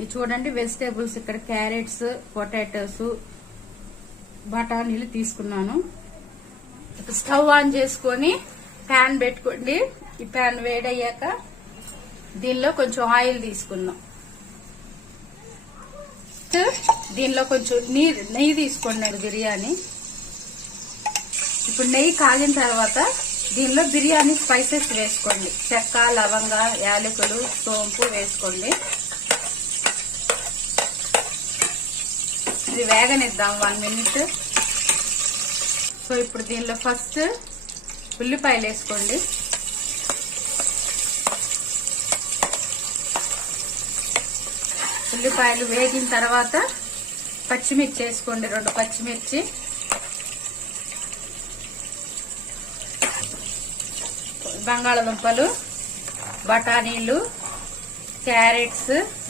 ఇది చూడండి వెజిటేబుల్స్ ఇక్కడ క్యారెట్స్, పొటాటోస్, బఠానీలు తీసుకున్నాను. స్టవ్ ఆన్ చేసుకొని ప్యాన్ పెట్టుకోండి. ఈ ప్యాన్ వేడయ్యాక దీనిలో కొంచెం ఆయిల్ తీసుకుందాం. దీనిలో కొంచెం నెయ్యి తీసుకోండి బిర్యానీ. ఇప్పుడు నెయ్యి కాగిన తర్వాత దీనిలో బిర్యానీ స్పైసెస్ వేసుకోండి. చెక్క, లవంగ, యాలకులు, సోంపు వేసుకోండి. ఇది వేగనిద్దాం 1 మినిట్. సో ఇప్పుడు దీనిలో ఫస్ట్ ఉల్లిపాయలు వేసుకోండి. ఉల్లిపాయలు వేగిన తర్వాత పచ్చిమిర్చి వేసుకోండి, 2 పచ్చిమిర్చి. బంగాళదుంపలు, బఠానీలు, క్యారెట్స్,